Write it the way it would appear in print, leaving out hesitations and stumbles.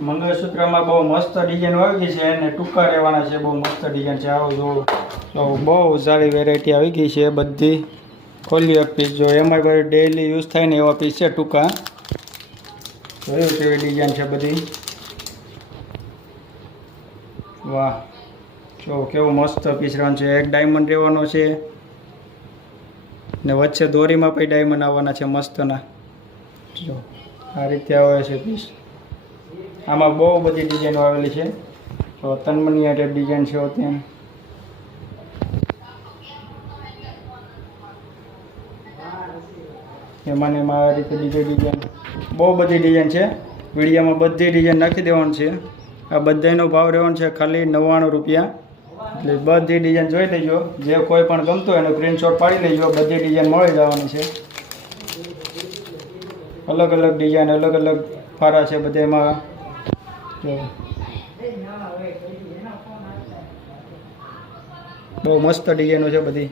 મંગળસૂત્રમાં બહુ મસ્ત ડિઝાઇન આવી ગઈ છે અને ટૂંકા રહેવાના છે. બહુ મસ્ત ડિઝાઇન છે. આવો જો તો બહુ સારી વેરાયટી આવી ગઈ છે બધી. ખોલી પીસ જો એમાં પણ ડેઈલી યુઝ થાય ને એવા પીસ છે ટૂંકા. જોયું કેવી ડિઝાઇન છે બધી. વાહ, જો કેવો મસ્ત પીસ રહેવાનો છે. એક ડાયમંડ રહેવાનો છે ને વચ્ચે દોરીમાં પણ ડાયમંડ આવવાના છે મસ્તના. જો આ રીતે આવે છે પીસ. આમાં બહુ બધી ડિઝાઇનો આવેલી છે. તો તનમનિયા ટાઈપ ડિઝાઇન છે ત્યાં. એમાં ને એમાં આ રીતે બીજી ડિઝાઇન બહુ બધી ડિઝાઇન છે. વિડીયોમાં બધી ડિઝાઇન નાખી દેવાનું છે. આ બધાનો ભાવ રહેવાનો છે ખાલી 99 રૂપિયા. એટલે બધી ડિઝાઇન જોઈ લેજો. જે કોઈ પણ ગમતું હોય એનો સ્ક્રીનશોટ પાડી લેજો. બધી ડિઝાઇન મળી જવાની છે. અલગ અલગ ડિઝાઇન, અલગ અલગ ફારા છે બધા એમાં. બહુ મસ્ત ડિઝાઇનો છે બધી.